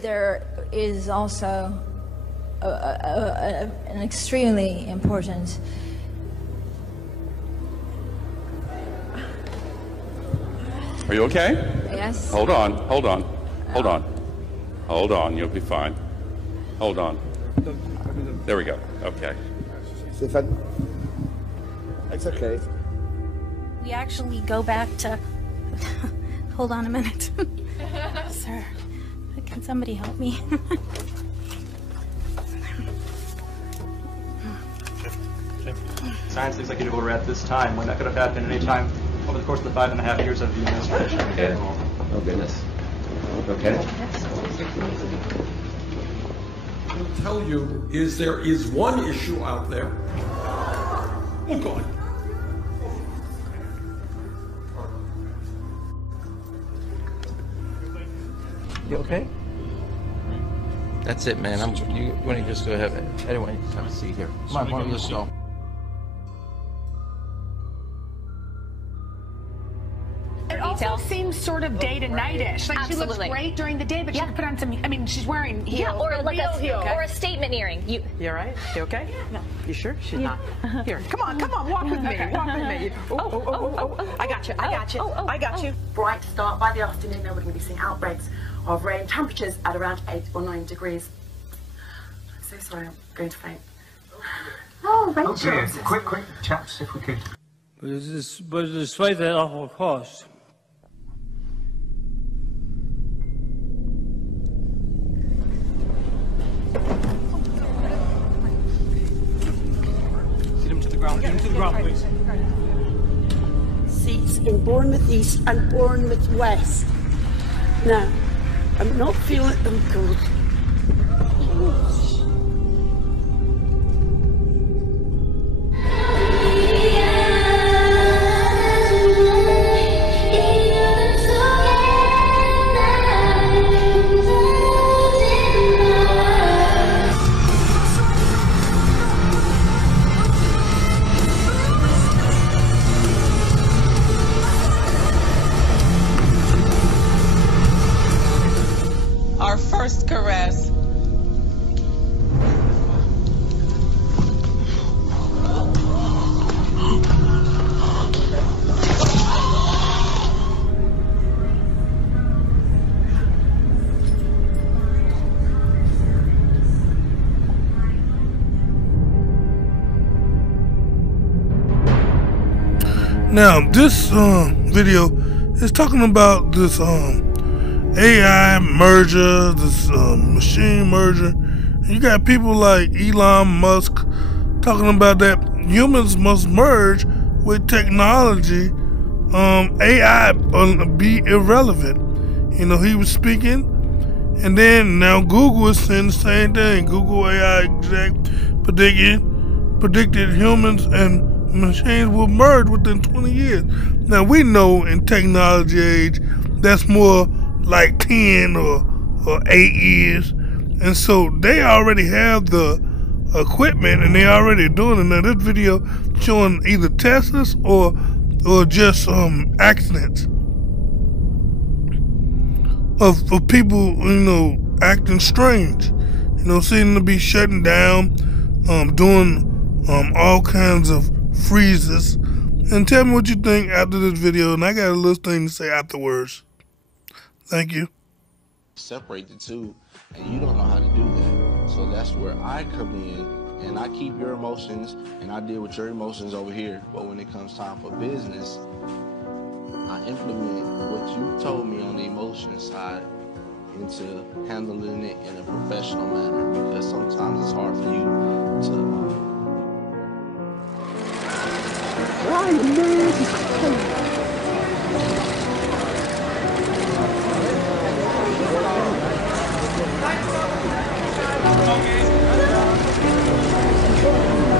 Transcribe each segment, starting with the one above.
there is also an extremely important Are you okay? Yes. Hold on, hold on, hold on. Hold on, you'll be fine. Hold on. There we go. Okay. It's okay. We actually go back to... Hold on a minute. Sir, can somebody help me? Science executive order at this time, when that could have happened any time over the course of the 5.5 years of the administration. Okay. Oh, goodness. Okay. I'll tell you is there is one issue out there. Oh, God. You okay? That's it, man. You want to just go ahead. Anyway, have a seat here. Come on, why don't you just go? It also seems sort of day to night-ish. Like Absolutely. she looks great during the day, but she could put on some. I mean, she's wearing heels. Yeah, or like real heels. or a statement earring. You all right? You okay? No. You sure? She's not. Here, come on, walk with me. Walk with me. Oh, I got you. I got you. Bright start. By the afternoon, though, we're going to be seeing outbreaks of rain. Temperatures at around 8 or 9 degrees. I'm so sorry. I'm going to faint. Oh, Rachel. Okay, quick, chaps, if we could. But despite that awful cost, Get him to the ground, please. Seats in Bournemouth East and Bournemouth West. Now, I'm not feeling them good. Our first caress. Now, this video is talking about this AI merger, this machine merger. And you got people like Elon Musk talking about that humans must merge with technology. AI be irrelevant. You know, he was speaking, and then now Google is saying the same thing. Google AI exec predicted humans and machines will merge within 20 years. Now we know in technology age that's more like 10 or 8 years, and so they already have the equipment and they already doing it. Now this video showing either Teslas or just accidents of people, you know, acting strange, you know, seeming to be shutting down, doing all kinds of freezes. And tell me what you think after this video, and I got a little thing to say afterwards. Thank you. Separate the two, and you don't know how to do that. So that's where I come in, and I keep your emotions, and I deal with your emotions over here. But when it comes time for business, I implement what you told me on the emotion side into handling it in a professional manner, because sometimes it's hard for you to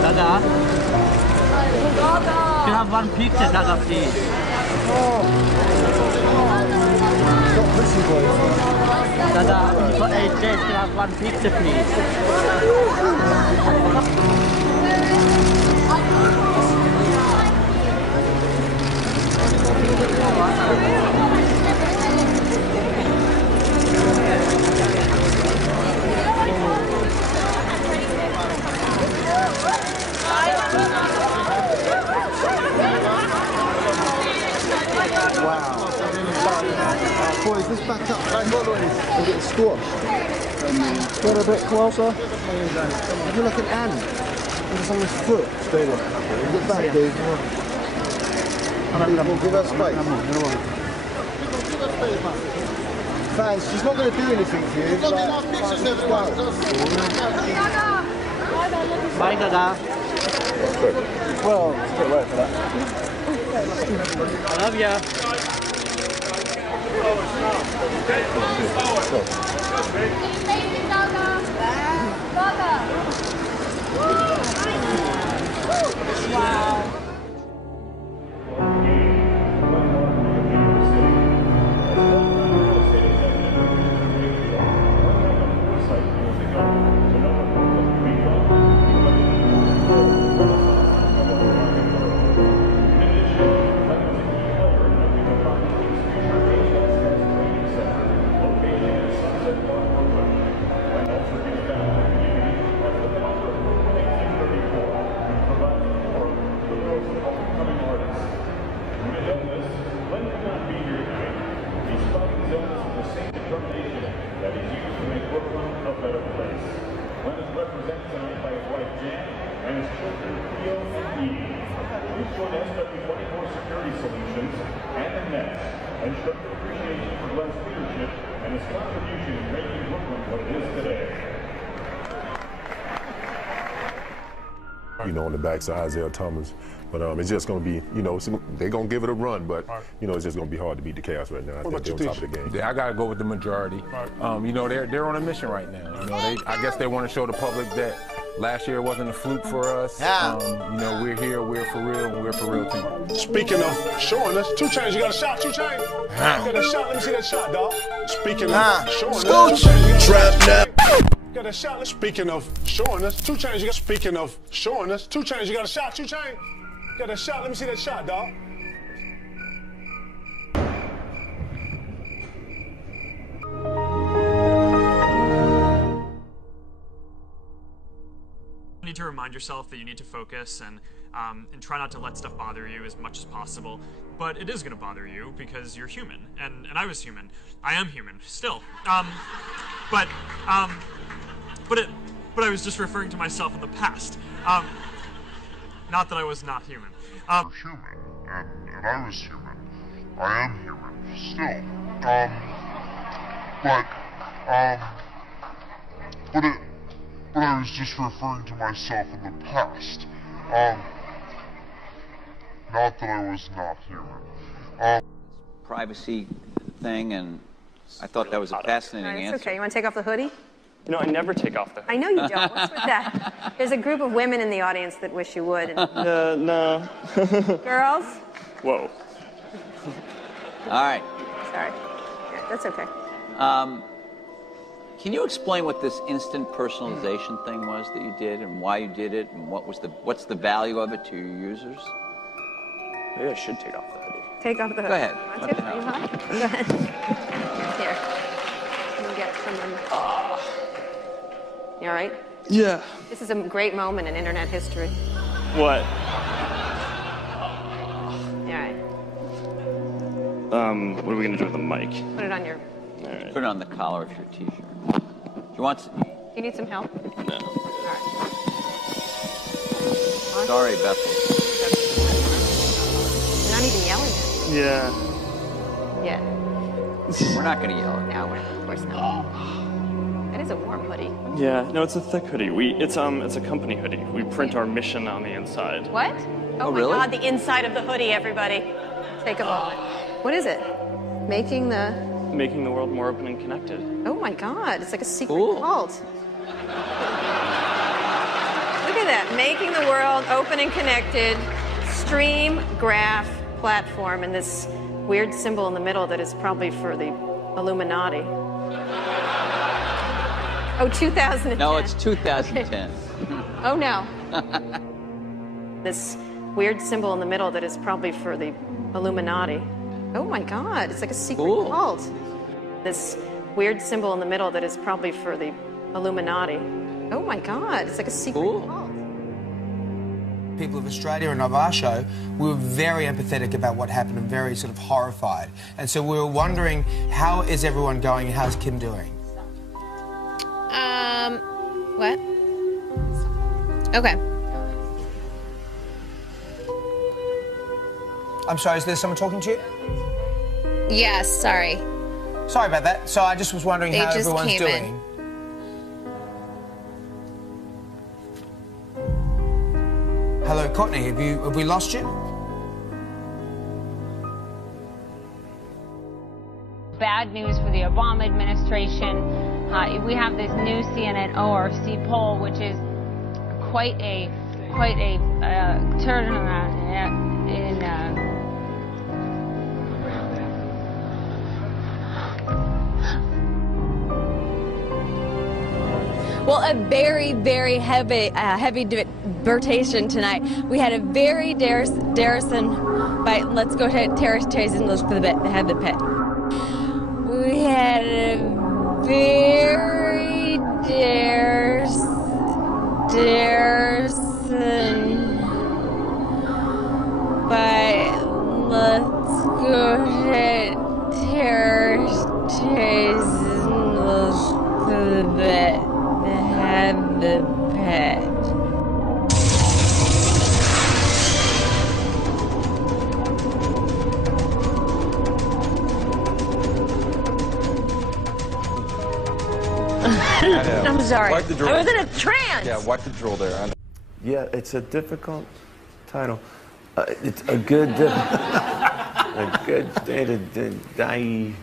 Dada, can I have one pizza, Dada, please? Dada, for 8 days, can I have one pizza, please? I'm getting squashed. Get a bit closer. Have you look at Anne? It's on his foot. Stay there. Get back, dude. Give her space. Fans, she's not going to do anything for you. Bye, Dada. Well, it's a bit late for that. I love ya. Wow. You know, on the backside, Isaiah Thomas. But it's just going to be, you know, they're going to give it a run, but, you know, it's just going to be hard to beat the Chaos right now. I think they're on top of the game. Yeah, I got to go with the majority. You know, they're on a mission right now. You know, I guess they want to show the public that last year wasn't a fluke for us. You know, we're here, we're for real, and we're for real team. Speaking of showing us, 2 Chainz, you got a shot, 2 Chainz? You got a shot, let me see that shot, dog. Speaking of showing us, 2 Chainz, you got a shot. Got a shot. Speaking of showing us, 2 Chainz, you got. Speaking of showing us, 2 Chainz, you got a shot, 2 Chainz. Got a shot. Let me see that shot, dog. You need to remind yourself that you need to focus and try not to let stuff bother you as much as possible. But it is going to bother you because you're human, and I was human. I am human still. But I was just referring to myself in the past. Not that I was not human. You're human, and I was human. I am human still. But I was just referring to myself in the past. Not that I was not human. Privacy thing, and I thought that was a fascinating answer. It's okay. You want to take off the hoodie? You know, I never take off the hoodie. I know you don't. What's with that? There's a group of women in the audience that wish you would. No. Girls? Whoa. All right. Sorry. Yeah, that's okay. Can you explain what this instant personalization thing was that you did, and why you did it, and what's the value of it to your users? Maybe I should take off the hoodie. Take off the hoodie. Go ahead. You want to? Are you hot? Go ahead. Here. Let me get someone. You all right? Yeah. This is a great moment in internet history. What? All right. What are we gonna do with the mic? Put it on your. All right. Put it on the collar of your T-shirt. Do you want? Do you need some help? No. All right. Sorry, Bethel. You're not even yelling at me. Yeah. Yeah. We're not going to yell at you. No, of course not. That is a warm hoodie. Yeah. No, it's a thick hoodie. It's a company hoodie. We print our mission on the inside. What? Oh my really? God, the inside of the hoodie, everybody. Take a moment. What is it? Making the world more open and connected. Oh my God, it's like a secret cult. Look at that, making the world open and connected, stream, graph, platform, and this weird symbol in the middle that is probably for the Illuminati. Oh, 2010. No, it's 2010. Okay. Oh no. This weird symbol in the middle that is probably for the Illuminati. Oh my God, it's like a secret cult. This weird symbol in the middle that is probably for the Illuminati. Oh my God, it's like a secret cult. people of Australia and of our show, we were very empathetic about what happened and very sort of horrified. And so we were wondering, how is everyone going and how's Kim doing? What? Okay. I'm sorry, is there someone talking to you? Yes, sorry. Sorry about that. So I just was wondering how everyone's doing. Hello, Courtney, have we lost you? Bad news for the Obama administration. We have this new CNN ORC poll, which is quite a turnaround in. Well, a very, very heavy debatation tonight. We had a very Darrison, let's go ahead, Terrace and look for the bit, the pit. We had a very Darrison, but let's go ahead, Terrace and look for the bit. Have the pet. I'm sorry. Wipe the drool. I was in a trance. Yeah, wipe the drool there. Yeah, it's a difficult title. It's a good day to die.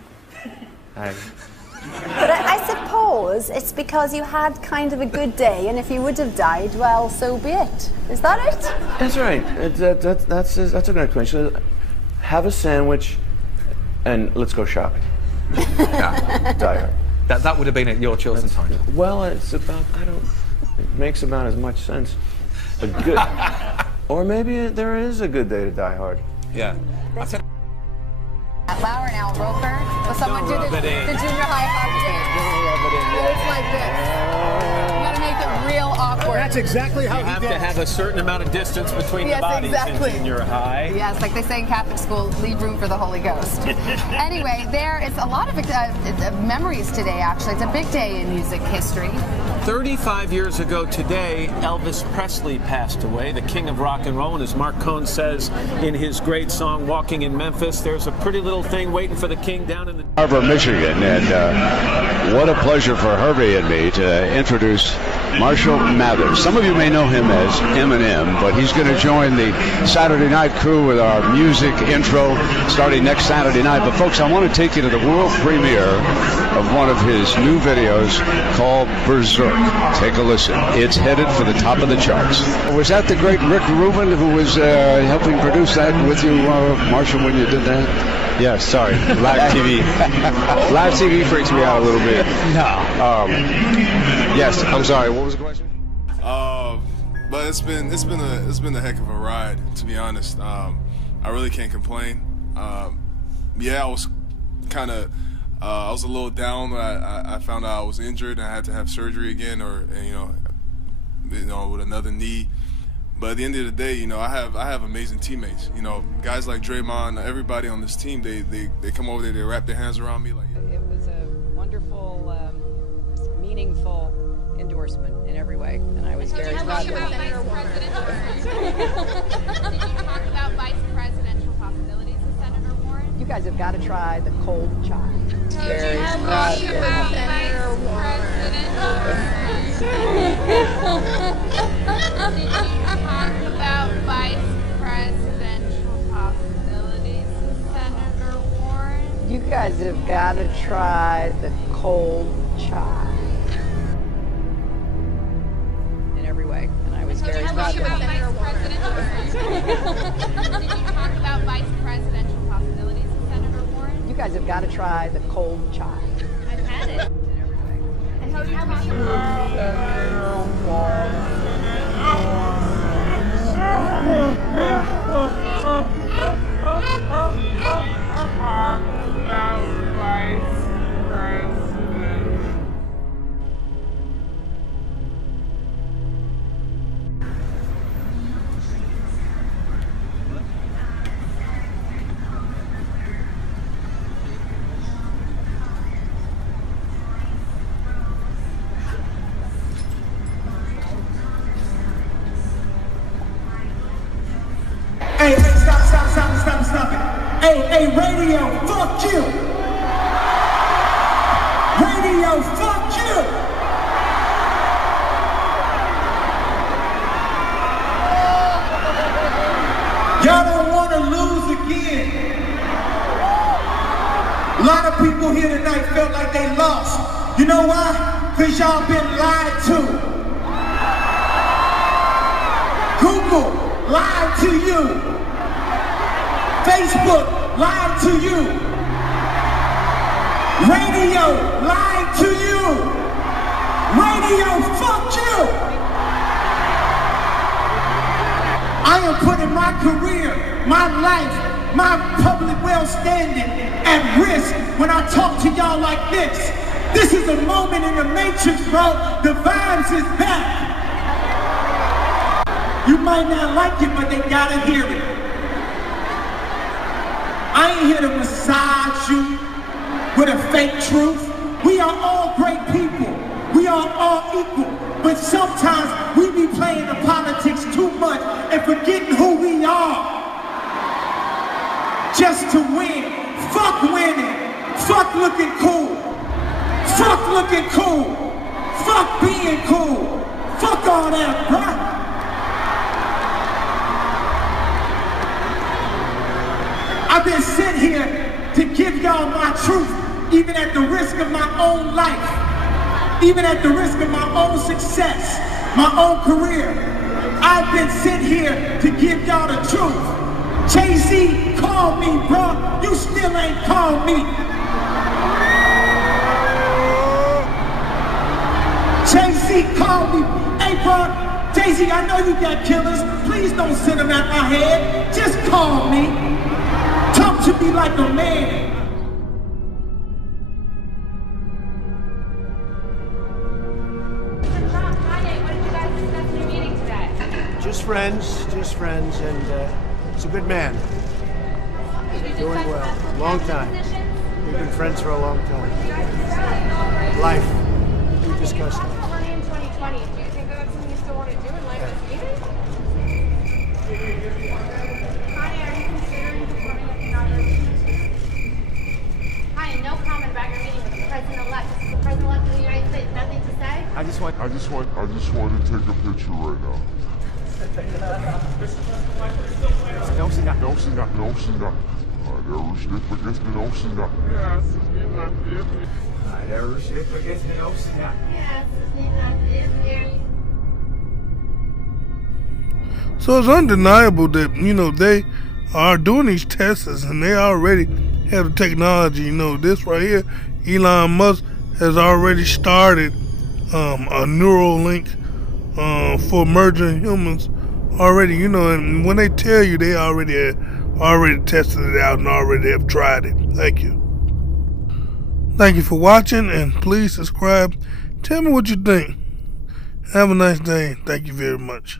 But I suppose it's because you had kind of a good day, and if you would have died, well, so be it. Is that it? That's right. That's a good explanation. Have a sandwich, and let's go shopping. Yeah. Die hard. That would have been your chosen title. Well, it's about, it makes about as much sense. A good, or maybe there is a good day to die hard. Yeah. Lauer and Al Roker. Will someone do the junior high hug dance? It's like this. You gotta make it real awkward. That's exactly how you have to have a certain amount of distance between the bodies in junior high. Yes, like they say in Catholic school, leave room for the Holy Ghost. Anyway, there is a lot of memories today, actually. It's a big day in music history. 35 years ago today, Elvis Presley passed away, the king of rock and roll. And as Mark Cohn says in his great song, Walking in Memphis, there's a pretty little thing waiting for the king down in the... Carver, Michigan, and what a pleasure for Herbie and me to introduce Marshall Mathers. Some of you may know him as Eminem, but he's going to join the Saturday night crew with our music intro starting next Saturday night. But folks, I want to take you to the world premiere of one of his new videos called Berserk. Take a listen. It's headed for the top of the charts. Was that the great Rick Rubin who was helping produce that with you, Marshall, when you did that? Yeah, sorry. Live TV. Live TV freaks me out a little bit. No. Yes, I'm sorry. What was the question? But it's been a heck of a ride, to be honest. I really can't complain. Yeah, I was kind of I was a little down when I found out I was injured and I had to have surgery again, or you know, with another knee. But at the end of the day, I have amazing teammates. Guys like Draymond, everybody on this team, they come over there, they wrap their hands around me like. It was a wonderful, meaningful endorsement in every way, and I was very proud of it. Did you talk about vice presidential possibilities with Senator Warren? You guys have got to try the cold chai. Very proud of Did you talk about vice presidential possibilities with Senator Warren? You guys have got to try the cold chai. In every way, and I was very proud of it. Did you talk about vice presidential possibilities with Senator Warren? You guys have got to try the cold chai. I've had it. And how do you talk hey, radio, fuck you. Radio, fuck you. Y'all don't want to lose again. A lot of people here tonight felt like they lost. You know why? Because y'all been lied to. Google lied to you. Facebook lied to you. Radio lied to you. Radio, fuck you. I am putting my career, my life, my public well-standing at risk when I talk to y'all like this. This is a moment in the matrix, bro. The vibes is back. You might not like it, but they gotta hear it. I ain't here to massage you with a fake truth. We are all great people. We are all equal. But sometimes we be playing the politics too much and forgetting who we are. Just to win. Fuck winning. Fuck looking cool. Fuck looking cool. Fuck being cool. Fuck all that, bruh. I've been sent here to give y'all my truth, even at the risk of my own life, even at the risk of my own success, my own career. I've been sent here to give y'all the truth. Jay-Z called me, bro. You still ain't called me. Jay-Z called me. Hey, bro, Jay-Z, I know you got killers. Please don't send them at my head. Just call me. Talk to me like a man. Just friends, and he's a good man. Doing well. Long time. We've been friends for a long time. Life. We discussed life. Honey, in 2020, do you think that's something you still want to do in life as leaders? Honey, are you considering performing at the inauguration? Hi, no comment about your meeting with the president-elect. This is the president-elect of the United States. Nothing to say? I just want to take a picture right now. No, sie not. No, sie not. No, sie not. Der steht vergessen, no, sie not. Der steht vergessen, no, sie not. So it's undeniable that, you know, they are doing these tests and they already have the technology. You know, this right here, Elon Musk has already started a neural link for merging humans already, you know, and when they tell you they already tested it out and already have tried it. Thank you. Thank you for watching, and please subscribe. Tell me what you think. Have a nice day. Thank you very much.